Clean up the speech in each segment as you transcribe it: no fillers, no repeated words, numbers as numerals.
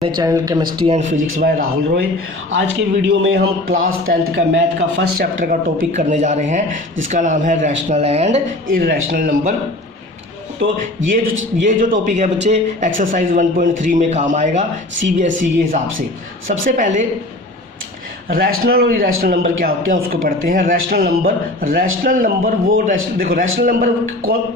Channel chemistry and physics bye Rahul Roy. आज के video में हम क्लास 10th का मैथ का फर्स्ट चैप्टर का टॉपिक करने जा रहे हैं जिसका नाम है रैशनल एंड इर्रेशनल नंबर। तो ये जो टॉपिक है बच्चे एक्सरसाइज 1.3 में काम आएगा सीबीएसई के हिसाब से। सबसे पहले रैशनल और इरेशनल नंबर क्या होते हैं उसको पढ़ते हैं। रैशनल नंबर वो देखो रैशनल नंबर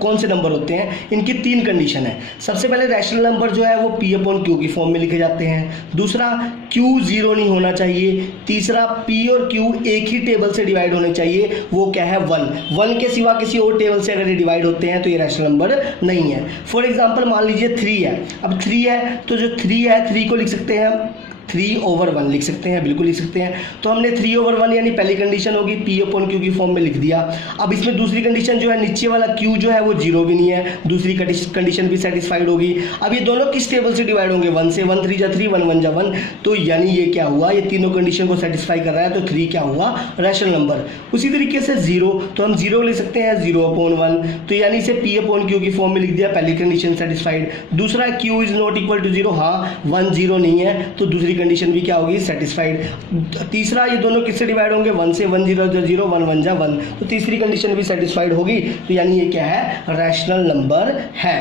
कौन से नंबर होते हैं, इनकी तीन कंडीशन है। सबसे पहले रैशनल नंबर जो है वो P अपॉन Q की फॉर्म में लिखे जाते हैं। दूसरा Q जीरो नहीं होना चाहिए। तीसरा P और Q एक ही टेबल से डिवाइड होने चाहिए, वो क्या है 1 के सिवा किसी और टेबल से अगर ये डिवाइड होते हैं तो ये रैशनल नंबर नहीं है। फॉर एग्जाम्पल मान लीजिए 3 है। अब 3 है तो जो 3 है 3 को लिख सकते हैं हम 3/1 लिख सकते हैं, बिल्कुल लिख सकते हैं। तो हमने 3/1 यानी पहली कंडीशन होगी P अपॉन Q की फॉर्म में लिख दिया। अब इसमें दूसरी कंडीशन जो है नीचे वाला Q जो है वो जीरो भी नहीं है, दूसरी कंडीशन भी सेटिस्फाइड होगी। अब ये दोनों किस टेबल से डिवाइड होंगे 1 से, 1 3 जा 3 1 1 जा 1। तो यानी ये क्या हुआ, ये तीनों कंडीशन को सेटिस्फाई कर रहा है, तो 3 क्या हुआ रैशनल नंबर। उसी तरीके से 0 तो हम 0 ले सकते हैं 0/1, तो यानी इसे P अपॉन Q की फॉर्म में लिख दिया, पहली कंडीशन सेटिस्फाइड। दूसरा Q is not equal to 0, हाँ 1 0 नहीं है तो दूसरी कंडीशन भी क्या होगी सेटिस्फाइड। तीसरा ये दोनों किससे डिवाइड होंगे 1 से, 1 0 0 1 1 जा 1, तो तीसरी कंडीशन भी सेटिस्फाइड होगी, तो यानी ये क्या है रैशनल नंबर है।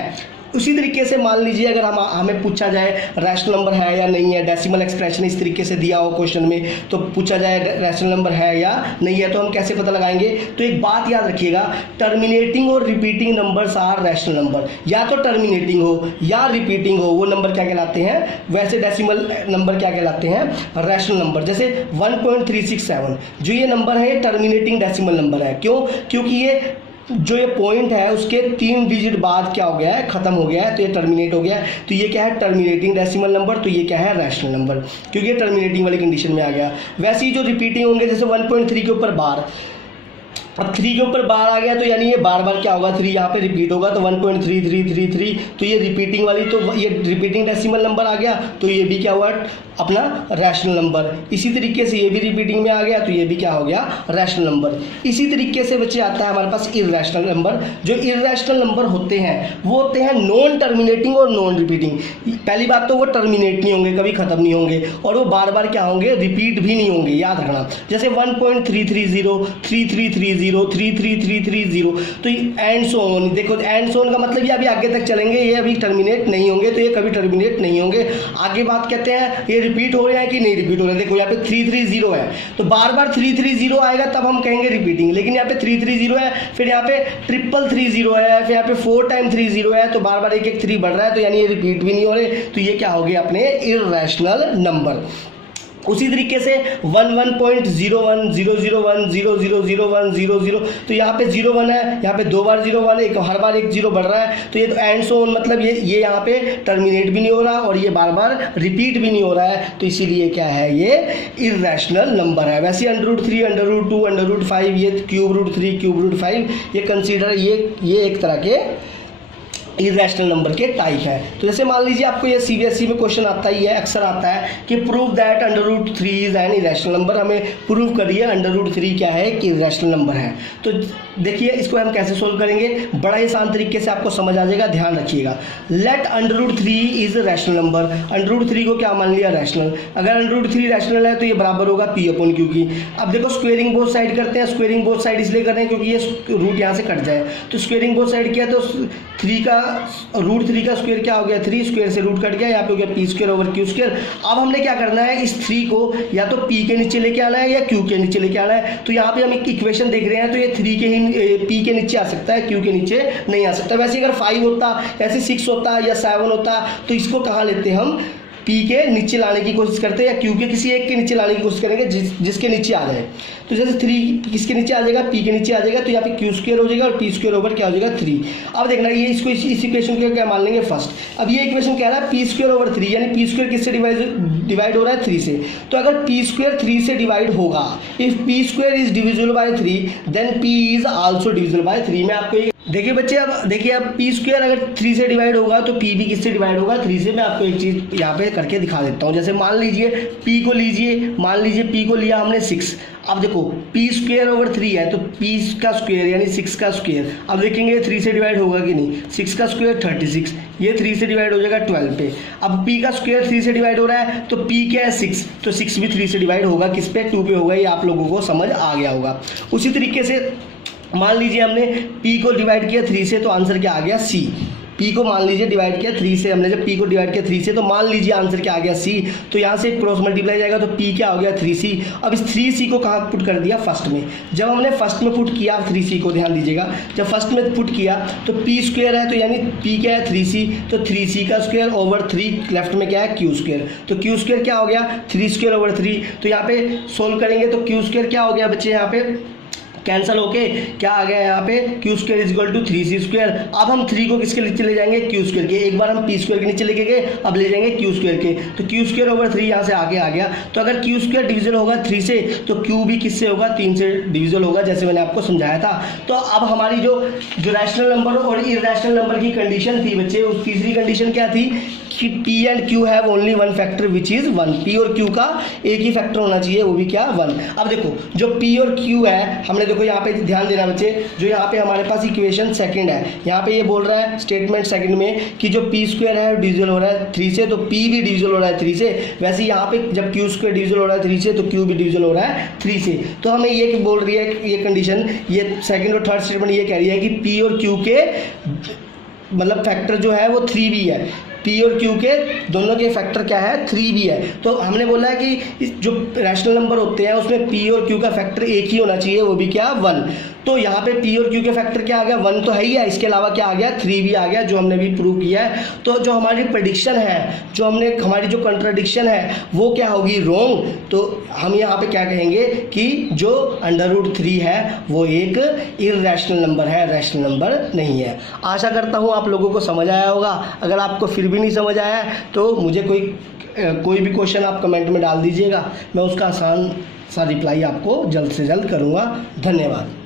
उसी तरीके से मान लीजिए अगर हमें पूछा जाए रैशनल नंबर है या नहीं है, डेसिमल एक्सप्रेशन इस तरीके से दिया हो क्वेश्चन में, तो पूछा जाए रैशनल नंबर है या नहीं है, तो हम कैसे पता लगाएंगे। तो एक बात याद रखिएगा, टर्मिनेटिंग और repeating numbers are rational number. या तो टर्मिनेटिंग हो या रिपीटिंग हो वो नंबर क्या कहलाते हैं, वैसे डेसिमल नंबर क्या कहलाते हैं रैशनल नंबर। जैसे 1.367 जो ये नंबर है ये टर्मिनेटिंग डेसिमल नंबर है। क्यों? क्योंकि ये जो ये पॉइंट है उसके 3 डिजिट बाद क्या हो गया है, खत्म हो गया है, तो ये टर्मिनेट हो गया है, तो ये क्या है टर्मिनेटिंग डेसिमल नंबर, तो ये क्या है रैशनल नंबर, क्योंकि ये टर्मिनेटिंग वाली कंडीशन में आ गया। वैसे ही जो रिपीटिंग होंगे जैसे 1.3 के ऊपर बार, अब 3 के ऊपर बार आ गया तो यानी ये बार बार क्या होगा 3 यहाँ पे रिपीट होगा, तो 1.3333, तो ये रिपीटिंग वाली, तो ये रिपीटिंग डेसिमल नंबर आ गया, तो ये भी क्या हुआ अपना रैशनल नंबर। इसी तरीके से ये भी रिपीटिंग में आ गया तो ये भी क्या हो गया रैशनल नंबर। इसी तरीके से बच्चे आता है हमारे पास इर्रेशनल नंबर। जो इर्रेशनल नंबर होते हैं वो होते हैं नॉन टर्मिनेटिंग और नॉन रिपीटिंग। पहली बात तो वो टर्मिनेट नहीं होंगे, कभी खत्म नहीं होंगे, और वो बार बार क्या होंगे रिपीट भी नहीं होंगे, याद रखना। जैसे 1.330 3330 33330, तो एंड सो ऑन, देखो एंड सो ऑन का मतलब ये अभी आगे तक चलेंगे, ये अभी टर्मिनेट नहीं होंगे, तो ये कभी टर्मिनेट नहीं होंगे। आगे बात कहते हैं ये रिपीट हो रहे हैं कि नहीं रिपीट हो रहे हैं। देखो यहाँ पे 330 है तो बार बार 330 आएगा तब हम कहेंगे रिपीटिंग, लेकिन यहाँ पे 330 है, फिर यहाँ पे 333 है, फिर यहाँ पे 4 टाइम 30 है, तो बार बार एक एक 3 बढ़ रहा है, तो यानी ये रिपीट भी नहीं हो रहे, तो ये क्या हो गए अपने इर्रेशनल नंबर। उसी तरीके से 11.01 001 0001 00, तो यहाँ पे 01 है, यहाँ पे 2 बार 01 है, हर बार एक 0 बढ़ रहा है, तो ये तो एंड सो ऑन, मतलब ये यहाँ पे टर्मिनेट भी नहीं हो रहा और ये बार बार रिपीट भी नहीं हो रहा है, तो इसीलिए क्या है ये इर्रेशनल नंबर है। वैसे √3 √2 √5 ये √3 √5 ये कंसीडर ये एक तरह के इर्रेशनल नंबर के टाइप है। तो जैसे मान लीजिए आपको ये सीबीएसई में क्वेश्चन आता ही है, अक्सर आता है कि prove that √3 is an irrational number. हमें प्रूव करिए √3 क्या है कि इरेशनल नंबर है। तो देखिए इसको हम कैसे सोल्व करेंगे, बड़ा ही आसान तरीके से आपको समझ आ जाएगा, ध्यान रखिएगा। लेट √3 इज रैशनल नंबर, √3 को क्या मान लिया रैशनल। अगर √3 रैशनल है तो ये बराबर होगा P अपॉन Q की। अब देखो स्क्वेयरिंग बोथ साइड करते हैं, स्क्वेयरिंग बोथ साइड इसलिए कर रहे हैं क्योंकि ये रूट यहाँ से कट जाए, तो स्क्वेयरिंग बोथ साइड किया तो 3 का √3 का स्क्वायर क्या हो गया 3, स्क्वायर से रूट कट गया, यहाँ पे हो गया P²/Q²। अब हमने क्या करना है, इस 3 को या तो P के नीचे लेके आना है या Q के नीचे लेके आना है। तो यहाँ पे हम एक इक्वेशन देख रहे हैं, तो ये 3 के ही P के नीचे आ सकता है, Q के नीचे नहीं आ सकता। वैसे अगर 5 होता, ऐसे 6 होता या 7 होता, तो इसको कहाँ लेते हम P के नीचे लाने की कोशिश करते हैं या Q के किसी एक के नीचे लाने की कोशिश करेंगे जिसके नीचे आ जाए। तो जैसे 3 किसके नीचे आ जाएगा, P के नीचे आ जाएगा, तो यहाँ पे Q² हो जाएगा और P² क्या हो जाएगा 3। अब देखना ये इसको इस इक्वेशन को क्या मान लेंगे फर्स्ट। अब ये इक्वेशन कह रहा है P²/3, यानी P² किससे डिवाइड हो रहा है 3 से। तो अगर P² 3 से डिवाइड होगा, if P² is divisible by 3 then P is also divisible by 3। मैं आपको देखिए बच्चे, अब देखिए अब पी स्क्वायर अगर 3 से डिवाइड होगा तो पी भी किससे डिवाइड होगा, 3 से। मैं आपको एक चीज़ यहाँ पे करके दिखा देता हूँ। जैसे मान लीजिए पी को लीजिए, मान लीजिए पी को लिया हमने 6। अब देखो पी स्क्वायर ओवर 3 है तो पी का स्क्वायर यानी 6 का स्क्वायर। अब देखेंगे 3 से डिवाइड होगा कि नहीं, 6 का स्क्वायर 36, ये 3 से डिवाइड हो जाएगा 12 पे। अब पी का स्क्वायर 3 से डिवाइड हो रहा है तो पी क्या है 6, तो 6 भी 3 से डिवाइड होगा, किस पे, 2 पे होगा। ये आप लोगों को समझ आ गया होगा। उसी तरीके से मान लीजिए हमने p को डिवाइड किया 3 से तो आंसर क्या आ गया c। p को मान लीजिए डिवाइड किया 3 से, हमने जब p को डिवाइड किया 3 से तो मान लीजिए आंसर क्या आ गया c। तो यहाँ से क्रॉस मल्टीप्लाई जाएगा तो p क्या हो गया 3c। अब इस 3c को कहाँ पुट कर दिया, फर्स्ट में। जब हमने फर्स्ट में पुट किया 3c को, ध्यान दीजिएगा, जब फर्स्ट में पुट किया तो p स्क्वायर है तो यानी p क्या है 3c, तो 3c का स्क्वायर ओवर 3, लेफ्ट में क्या है q स्क्वायर, तो q स्क्वायर क्या हो गया 3 स्क्वायर ओवर 3। तो यहाँ पे सोल्व करेंगे तो q स्क्वायर क्या हो गया बच्चे, यहाँ पे कैंसल होके क्या आ गया यहाँ पे Q square is equal to 3c square. अब हम 3 को किसके नीचे ले जाएंगे, क्यू स्क्वायर के। एक बार हम पी स्क्वायर के नीचे लेके गए, अब ले जाएंगे क्यू स्क्वायर के, तो क्यू स्क्वायर ओवर 3 यहाँ से आगे आ गया। तो अगर क्यू स्क्वायर डिविजल होगा 3 से तो क्यू भी किससे होगा, 3 से डिविजल होगा, जैसे मैंने आपको समझाया था। तो अब हमारी जो रैशनल नंबर और इरैशनल नंबर की कंडीशन थी बच्चे, उस तीसरी कंडीशन क्या थी कि P and Q have only one factor which is 1। P और Q का एक ही फैक्टर होना चाहिए, वो भी क्या 1। अब देखो जो P और Q है, हमने देखो यहाँ पे ध्यान देना बच्चे, जो यहाँ पे हमारे पास इक्वेशन सेकंड है, यहाँ पे ये बोल रहा है स्टेटमेंट सेकंड में कि जो P स्क्वायर है डिविजल हो रहा है 3 से, तो P भी डिविजल हो रहा है 3 से। वैसे यहाँ पे जब Q स्क्वायर डिविजल हो रहा है 3 से तो Q भी डिविजल हो रहा है 3 से। तो हमें ये बोल रही है ये कंडीशन, ये सेकंड और थर्ड स्टेटमेंट ये कह रही है कि P और Q के मतलब फैक्टर जो है वो 3 भी है। P और Q के दोनों के फैक्टर क्या है 3 भी है। तो हमने बोला है कि जो रैशनल नंबर होते हैं उसमें P और Q का फैक्टर एक ही होना चाहिए, वो भी क्या 1। तो यहाँ पे P और Q के फैक्टर क्या आ गया 1 तो है ही है, इसके अलावा क्या आ गया 3 भी आ गया, जो हमने भी प्रूव किया है। तो जो हमारी प्रेडिक्शन है, जो हमारी जो कंट्राडिक्शन है वो क्या होगी, रॉन्ग। तो हम यहाँ पे क्या कहेंगे कि जो √3 है वो एक इरैशनल नंबर है, रैशनल नंबर नहीं है। आशा करता हूँ आप लोगों को समझ आया होगा। अगर आपको फिर भी नहीं समझ आया है तो मुझे कोई भी क्वेश्चन आप कमेंट में डाल दीजिएगा, मैं उसका आसान सा रिप्लाई आपको जल्द से जल्द करूँगा। धन्यवाद।